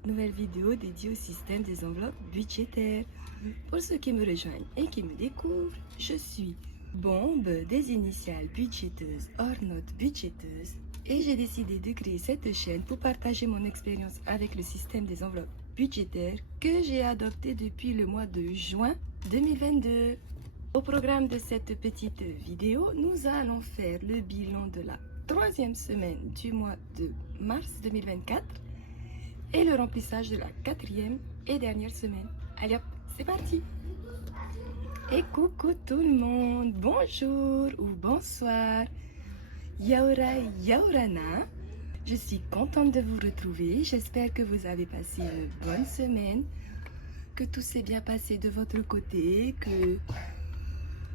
cette nouvelle vidéo dédiée au système des enveloppes budgétaires. Pour ceux qui me rejoignent et qui me découvrent, je suis Bombe des initiales budgéteuses hors notes budgéteuses et j'ai décidé de créer cette chaîne pour partager mon expérience avec le système des enveloppes budgétaires que j'ai adopté depuis le mois de juin 2022. Au programme de cette petite vidéo, nous allons faire le bilan de la troisième semaine du mois de mars 2024 et le remplissage de la quatrième et dernière semaine. Allez hop, c'est parti! Et coucou tout le monde, bonjour ou bonsoir, Yaura Yaurana. Je suis contente de vous retrouver, j'espère que vous avez passé une bonne semaine, que tout s'est bien passé de votre côté, que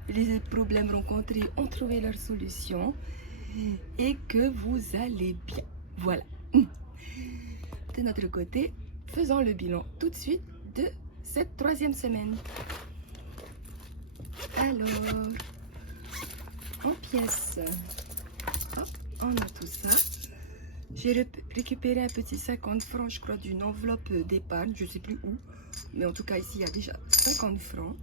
les problèmes rencontrés ont trouvé leur solution et que vous allez bien. Voilà. De notre côté, faisons le bilan tout de suite de cette troisième semaine. Alors, en pièces, hop, on a tout ça. J'ai récupéré un petit 50 francs, je crois, d'une enveloppe d'épargne, je ne sais plus où. Mais en tout cas, ici, il y a déjà 50 francs.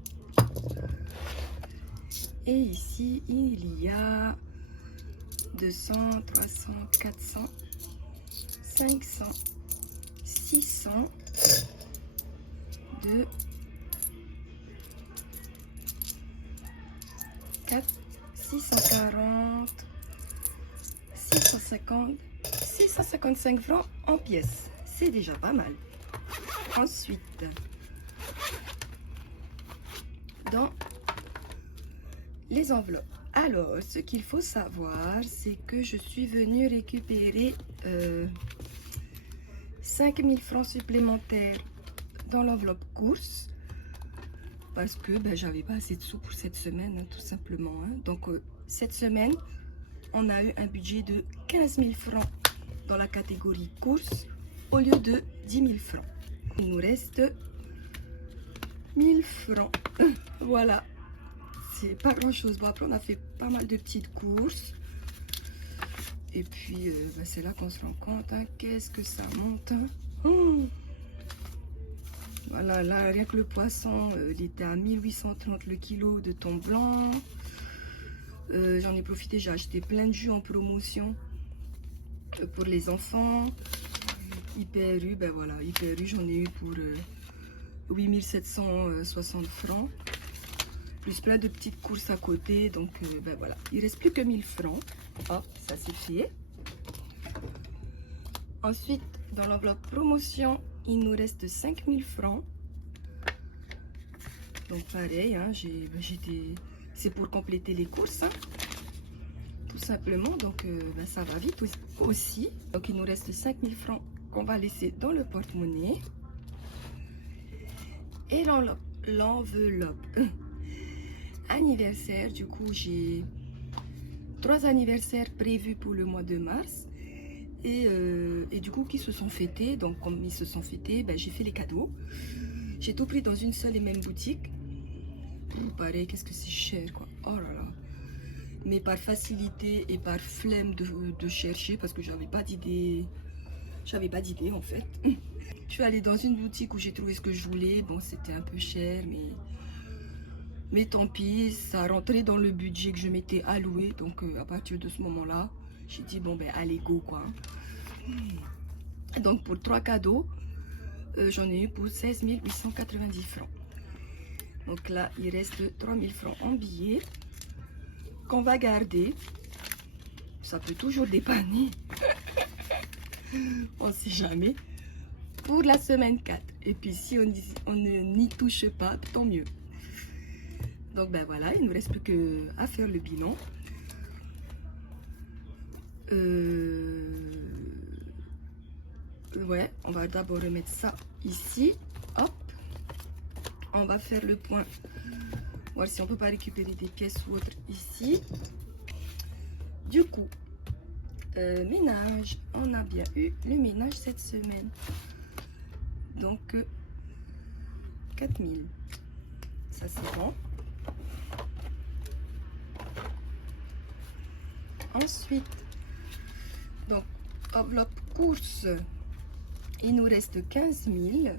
Et ici, il y a 200, 300, 400, 500, 600, 2, 4, 640, 650, 655 francs en pièces. C'est déjà pas mal. Ensuite, dans les enveloppes. Alors, ce qu'il faut savoir, c'est que je suis venue récupérer 5000 francs supplémentaires dans l'enveloppe course parce que j'avais pas assez de sous pour cette semaine, hein, tout simplement. Hein. Donc, cette semaine, on a eu un budget de 15 000 francs dans la catégorie course au lieu de 10 000 francs. Il nous reste 1000 francs. Voilà. C'est pas grand chose. Bon, après on a fait pas mal de petites courses et puis c'est là qu'on se rend compte, hein, qu'est-ce que ça monte, hein. Voilà, là rien que le poisson il était à 1830 le kilo de thon blanc. J'en ai profité, j'ai acheté plein de jus en promotion pour les enfants. Hyper U, voilà, Hyper U, j'en ai eu pour 8760 francs. Plus plein de petites courses à côté, donc voilà, il reste plus que 1000 francs. Hop, ça c'est fait. Ensuite, dans l'enveloppe promotion, il nous reste 5000 francs. Donc pareil, hein, c'est pour compléter les courses, hein, tout simplement. Donc ça va vite aussi. Donc il nous reste 5000 francs qu'on va laisser dans le porte-monnaie. Et l'enveloppe anniversaire, du coup j'ai 3 anniversaires prévus pour le mois de mars et du coup qui se sont fêtés. Donc comme ils se sont fêtés, j'ai fait les cadeaux, j'ai tout pris dans une seule et même boutique. Pareil, qu'est-ce que c'est cher quoi, oh là là. Mais par facilité et par flemme de chercher, parce que j'avais pas d'idée en fait. Je suis allée dans une boutique où j'ai trouvé ce que je voulais. Bon, c'était un peu cher, mais tant pis, ça rentrait dans le budget que je m'étais alloué. Donc à partir de ce moment là, j'ai dit bon allez go quoi. Donc pour 3 cadeaux, j'en ai eu pour 16 890 francs. Donc là il reste 3000 francs en billets qu'on va garder. Ça peut toujours dépanner. On ne sait jamais. Pour la semaine 4. Et puis si on n'y touche pas, tant mieux. Donc voilà, il ne nous reste plus qu'à faire le bilan. Ouais, on va d'abord remettre ça ici. Hop. On va faire le point. Voir si on peut pas récupérer des pièces ou autres ici. Du coup, ménage. On a bien eu le ménage cette semaine. Donc, 4000. Ça c'est bon. Ensuite, donc enveloppe course, Il nous reste 15 000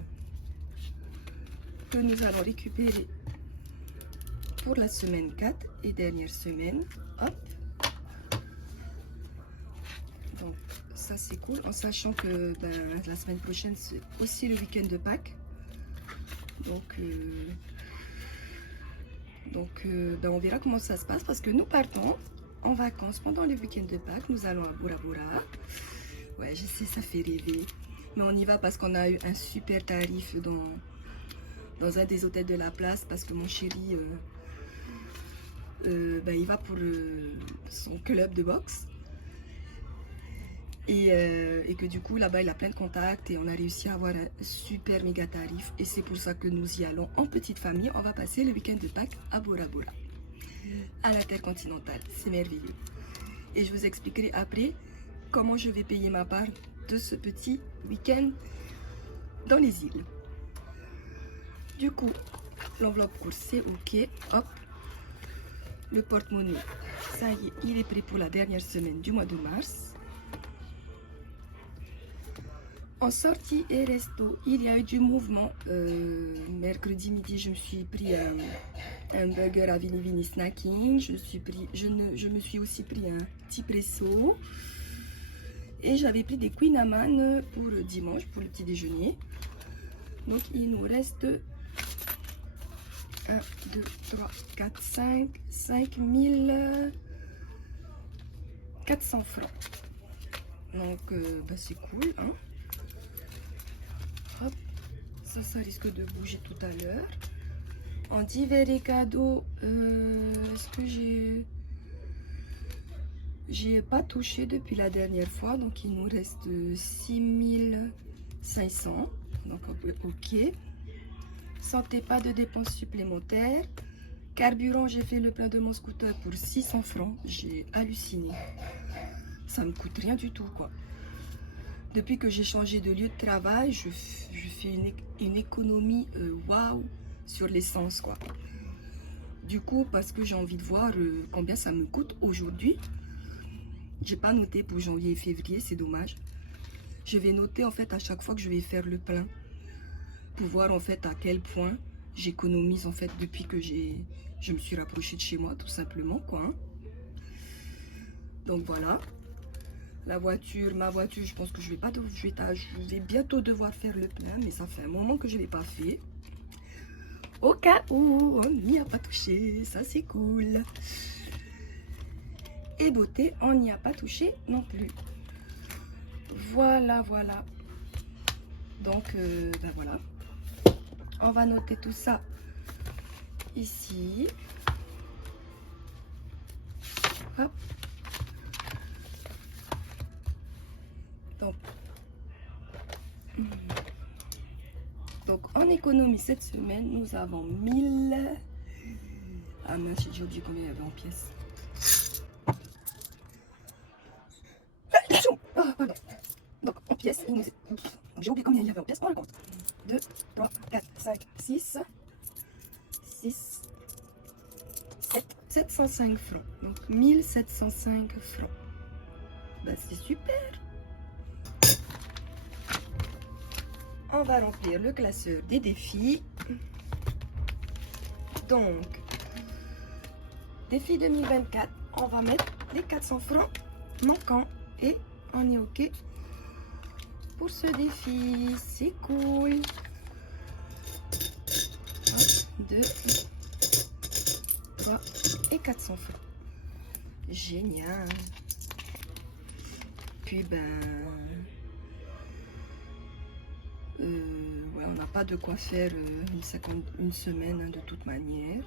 que nous allons récupérer pour la semaine 4 et dernière semaine. Hop. Donc ça c'est cool, en sachant que la semaine prochaine c'est aussi le week-end de Pâques. Donc on verra comment ça se passe parce que nous partons en vacances pendant le week-end de Pâques. Nous allons à Bora Bora. Ouais, je sais, ça fait rêver. Mais on y va parce qu'on a eu un super tarif dans un des hôtels de la place parce que mon chéri, il va pour son club de boxe. Et que du coup là-bas il a plein de contacts et on a réussi à avoir un super méga tarif et c'est pour ça que nous y allons en petite famille. On va passer le week-end de Pâques à Bora Bora, à l'Intercontinental. C'est merveilleux et je vous expliquerai après comment je vais payer ma part de ce petit week-end dans les îles. Du coup l'enveloppe course c'est ok. Hop, le porte-monnaie ça y est, il est prêt pour la dernière semaine du mois de mars. En sortie et resto, il y a eu du mouvement. Mercredi midi, je me suis pris un burger à Vini Vini Snacking. Je me suis aussi pris un petit presso. Et j'avais pris des Queen Amman pour le dimanche, pour le petit déjeuner. Donc il nous reste 1, 2, 3, 4, 5 400 francs. Donc c'est cool, hein. Hop, ça risque de bouger tout à l'heure. En divers et cadeaux, est-ce que j'ai pas touché depuis la dernière fois, donc il nous reste 6500, donc ok. Sentez pas de dépenses supplémentaires. Carburant, j'ai fait le plein de mon scooter pour 600 francs, j'ai halluciné. Ça me coûte rien du tout quoi. Depuis que j'ai changé de lieu de travail, je fais une économie waouh sur l'essence quoi. Du coup, parce que j'ai envie de voir combien ça me coûte aujourd'hui. J'ai pas noté pour janvier et février, c'est dommage. Je vais noter en fait à chaque fois que je vais faire le plein. Pour voir en fait à quel point j'économise en fait depuis que je me suis rapprochée de chez moi tout simplement quoi. Hein. Donc voilà. Ma voiture, je pense que je vais bientôt devoir faire le plein, mais ça fait un moment que je ne l'ai pas fait. Au cas où on n'y a pas touché, ça c'est cool. Et beauté, on n'y a pas touché non plus. Voilà. Donc, voilà. On va noter tout ça ici. Hop. Donc en économie cette semaine, nous avons 1000. Ah mince, j'ai oublié combien il y avait en pièces. Oh, pardon. Donc en pièces, j'ai oublié combien il y avait en pièces. On le compte. 2, 3, 4, 5, 6, 7, 705 francs. Donc 1705 francs. Ben, c'est super. On va remplir le classeur des défis. Donc, défi 2024, on va mettre les 400 francs manquants et on est ok pour ce défi. C'est cool. 1, 2, 3 et 400 francs. Génial. Puis ouais, on n'a pas de quoi faire une semaine hein, de toute manière.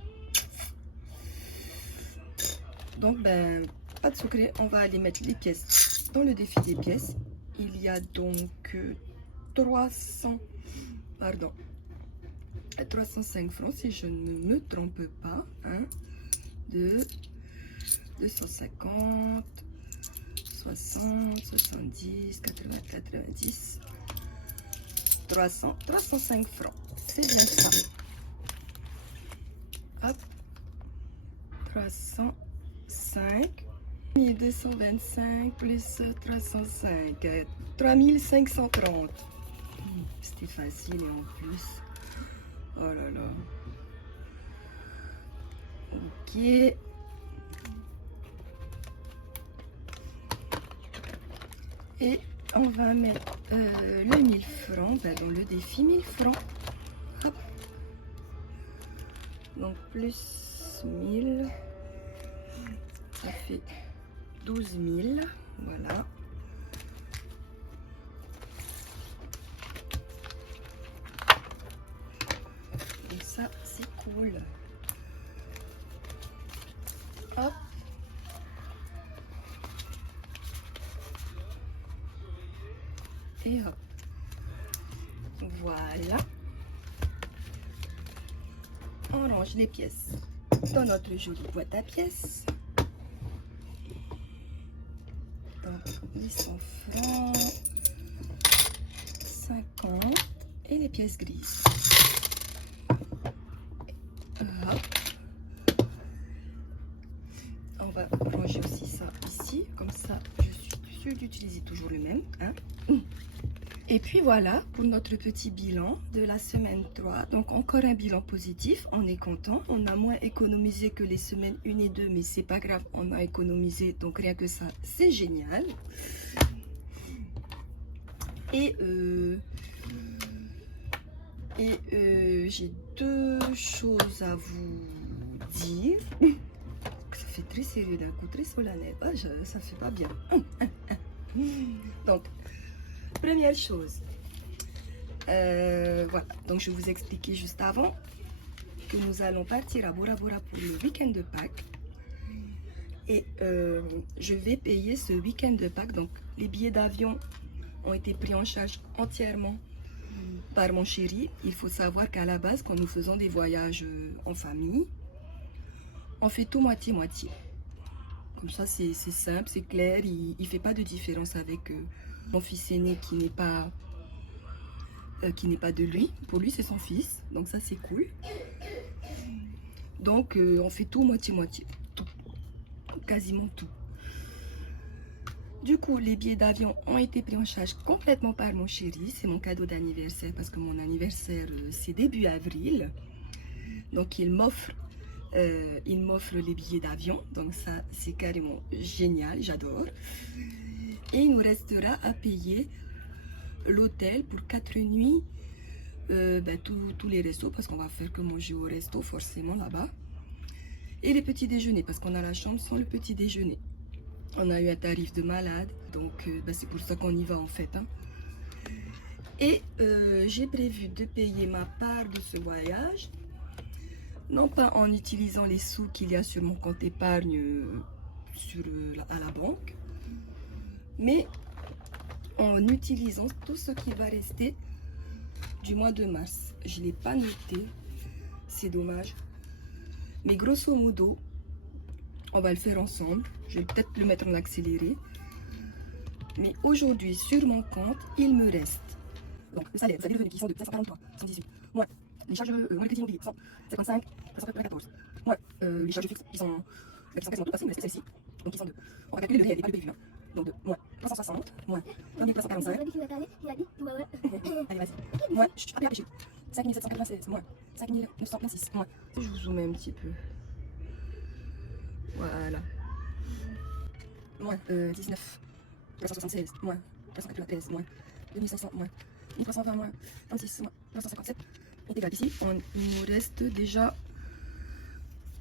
Donc pas de secret, on va aller mettre les pièces dans le défi des pièces. Il y a donc 305 francs si je ne me trompe pas. 1, 2, 250, 60, 70, 80, 90, 300, 305 francs. C'est bien ça. Hop. 305. 1225 plus 305. 3530. C'était facile et en plus. Oh là là. Ok. Et on va mettre le 1000 francs dans le défi 1000 francs. Hop. Donc plus 1000, ça fait 12 000. Voilà. Donc ça, c'est cool. Hop. Et hop. Voilà. On range les pièces dans notre jolie boîte à pièces. Donc 800 francs, 50 et les pièces grises. Hop. On va ranger aussi ça ici, comme ça je suis sûre d'utiliser toujours le même. Hein. Et puis voilà pour notre petit bilan de la semaine 3. Donc encore un bilan positif, on est content. On a moins économisé que les semaines 1 et 2, mais c'est pas grave, on a économisé. Donc rien que ça, c'est génial. Et j'ai deux choses à vous dire. Ça fait très sérieux d'un coup, très solennel. Ah, ça fait pas bien. Donc, première chose, voilà, donc je vous expliquais juste avant que nous allons partir à Bora Bora pour le week-end de Pâques. Et je vais payer ce week-end de Pâques. Donc, les billets d'avion ont été pris en charge entièrement par mon chéri. Il faut savoir qu'à la base, quand nous faisons des voyages en famille, on fait tout moitié-moitié. Comme ça, c'est simple, c'est clair. Il ne fait pas de différence avec mon fils aîné qui n'est pas de lui. Pour lui, c'est son fils. Donc ça, c'est cool. Donc, on fait tout moitié-moitié. Tout. Quasiment tout. Du coup, les billets d'avion ont été pris en charge complètement par mon chéri. C'est mon cadeau d'anniversaire parce que mon anniversaire, c'est début avril. Donc, il m'offre les billets d'avion. Donc, ça, c'est carrément génial. J'adore. Et il nous restera à payer l'hôtel pour 4 nuits. Tous les restos parce qu'on va faire que manger au resto forcément là-bas. Et les petits déjeuners parce qu'on a la chambre sans le petit déjeuner. On a eu un tarif de malade, donc c'est pour ça qu'on y va en fait. Hein. Et j'ai prévu de payer ma part de ce voyage, non pas en utilisant les sous qu'il y a sur mon compte épargne à la banque, mais en utilisant tout ce qui va rester du mois de mars. Je ne l'ai pas noté, c'est dommage. Mais grosso modo, on va le faire ensemble. Je vais peut-être le mettre en accéléré. Mais aujourd'hui, sur mon compte, il me reste. Donc, le salaire, les revenus qui sont de 543, 118. Moins les charges, moins le crédit immobilier, 155, 394. Moins les charges fixes qui sont quasiment toutes passées, il me reste celle-ci. Donc, qui sont de. On va calculer le réel et pas le PIB. Hein. Donc, de moins 360, moins 1345. Allez, vas-y. Moins, je suis pas péché. 5796, moins 5926, moins. Je vous zoome un petit peu. Voilà. Moins 19, 376, moins 393, moins 2500, moins 1320, moins 36, moins 957. Et égal ici, il nous reste déjà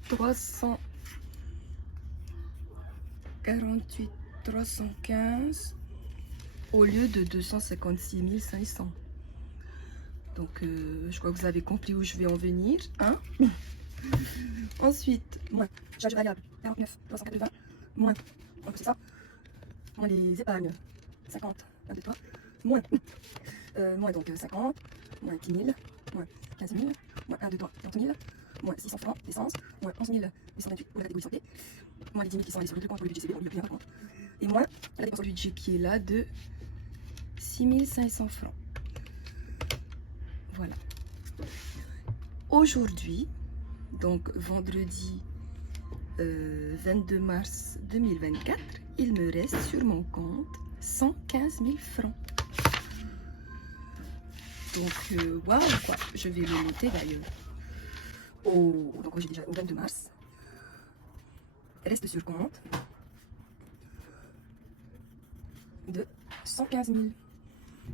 348, 315 au lieu de 256 500. Donc, je crois que vous avez compris où je vais en venir. Hein. Ensuite, moins charge variable 49, 380, moins, donc c'est ça, moins les épargnes 50, 1, 2, 3, moins, moins donc 50, moins 10 000, moins 15 000, moins 1, 2, 3, 40 000, moins 600 francs d'essence, moins 11 828 pour la catégorie santé, moins les 10 000 qui sont allés sur le compte pour le budget CB, on lui a pris un par contre, et moins la dépense du budget qui est là de 6 500 francs. Voilà. Aujourd'hui, donc vendredi 22 mars 2024, il me reste sur mon compte 115 000 francs. Donc, waouh, quoi. Je vais le noter d'ailleurs. Oh, donc j'ai déjà au 22 mars. Reste sur compte de 115 000.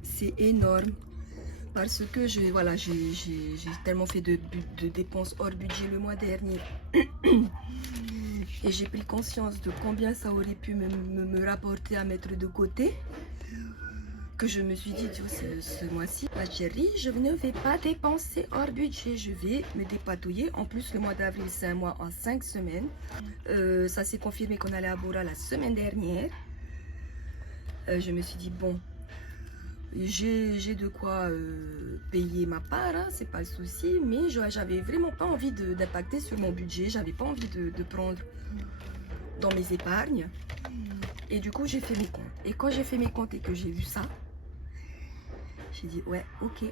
C'est énorme. Parce que voilà, j'ai tellement fait de dépenses hors budget le mois dernier. Et j'ai pris conscience de combien ça aurait pu me rapporter à mettre de côté. Que je me suis dit, ce mois-ci, ma chérie, je ne vais pas dépenser hors budget. Je vais me dépatouiller. En plus, le mois d'avril, c'est un mois en 5 semaines. Ça s'est confirmé qu'on allait à Bora la semaine dernière. Je me suis dit, bon, j'ai de quoi payer ma part, hein, c'est pas le souci, mais j'avais vraiment pas envie d'impacter sur mon budget, j'avais pas envie de prendre dans mes épargnes. Et du coup, j'ai fait mes comptes. Et quand j'ai fait mes comptes et que j'ai vu ça, j'ai dit, ouais, ok.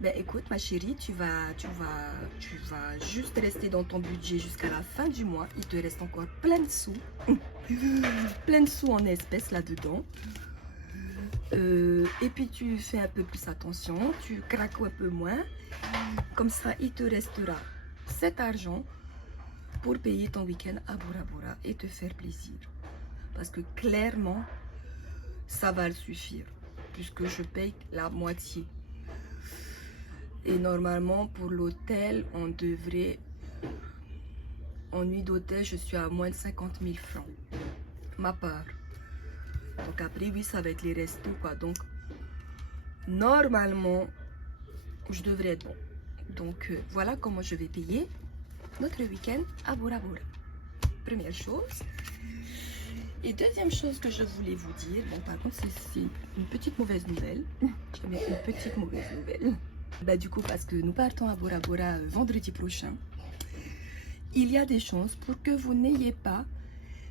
Ben écoute, ma chérie, tu vas juste rester dans ton budget jusqu'à la fin du mois. Il te reste encore plein de sous. Plein de sous en espèces là-dedans. Et puis tu fais un peu plus attention, tu craques un peu moins. Comme ça, il te restera cet argent pour payer ton week-end à Bora Bora et te faire plaisir. Parce que clairement, ça va le suffire. Puisque je paye la moitié. Et normalement, pour l'hôtel, on devrait... En nuit d'hôtel, je suis à moins de 50 000 francs. Ma part. Donc après, oui, ça va être les restos, quoi. Donc, normalement, je devrais être bon. Donc, voilà comment je vais payer notre week-end à Bora Bora. Première chose. Et deuxième chose que je voulais vous dire, bon, par contre, c'est une petite mauvaise nouvelle. Je vais mettre une petite mauvaise nouvelle. Bah, du coup, parce que nous partons à Bora Bora vendredi prochain, il y a des chances pour que vous n'ayez pas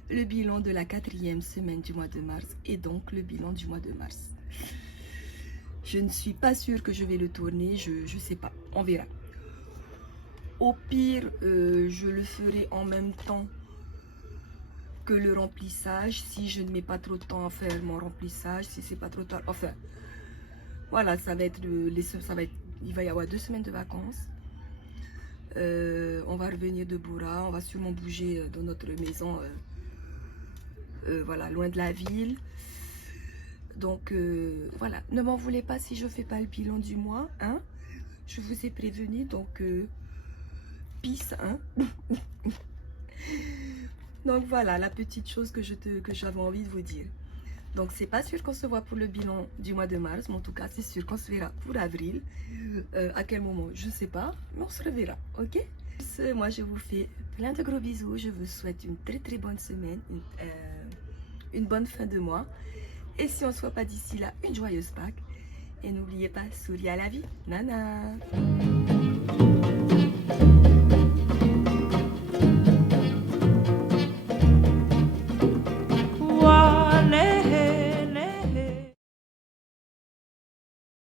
le bilan de la 4e semaine du mois de mars et donc le bilan du mois de mars. Je ne suis pas sûre que je vais le tourner, je sais pas, on verra. Au pire, je le ferai en même temps que le remplissage, si je ne mets pas trop de temps à faire mon remplissage, si c'est pas trop tard, enfin, voilà, ça va être, il va y avoir 2 semaines de vacances. On va revenir de Bora, on va sûrement bouger dans notre maison, voilà, loin de la ville. Donc voilà, ne m'en voulez pas si je fais pas le bilan du mois, hein. Je vous ai prévenu, donc peace, hein. Donc voilà, la petite chose que j'avais envie de vous dire. Donc c'est pas sûr qu'on se voit pour le bilan du mois de mars, mais en tout cas c'est sûr qu'on se verra pour avril. À quel moment, je sais pas, mais on se reverra, ok? Moi je vous fais plein de gros bisous, je vous souhaite une très bonne semaine, une bonne fin de mois. Et si on ne se voit pas d'ici là, une joyeuse Pâques. Et n'oubliez pas, souriez à la vie. Nana.